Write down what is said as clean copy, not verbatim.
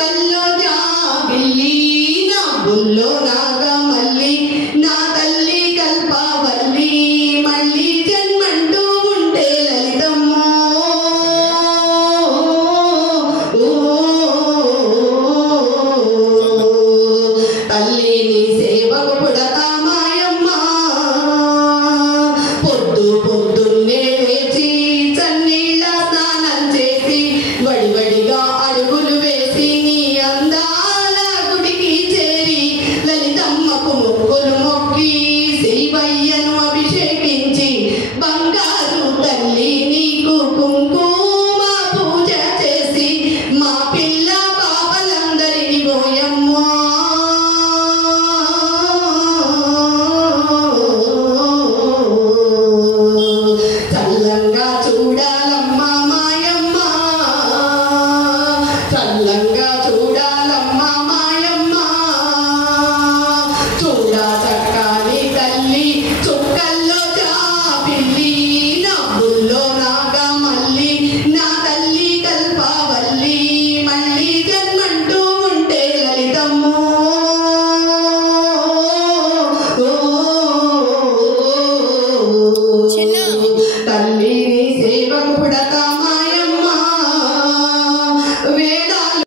రెక్కల్లో జాబిల్లి నా బుల్లో నాగమల్లి నా తల్లి కల్పవల్లి మళ్ళీ జన్మంటూ ఉంటే లలితమ్మో తల్లి నీ సేవకు పుడతా మాయమ్మ పొద్దు పొద్దున్నే లేచి చన్నీళ్ళ స్నానం చేసి వడివడిగా అడుగులు వేసి నీ అందాల గుడికి చేరి లలితమ్మకు మొక్కులు మొక్కి శ్రీవయ్యను అభిషేకించి బంగారు తల్లి నీకు కుంకుమ పూజ చేసి మా పిల్ల పాపలందరినీ పోయమ్మా చల్లంగా చూడాలమ్మా మాయమ్మ చల్లంగా చూడాలమ్మా మాయమ్మ చూడా చక్కని తల్లి చుక్కల్లో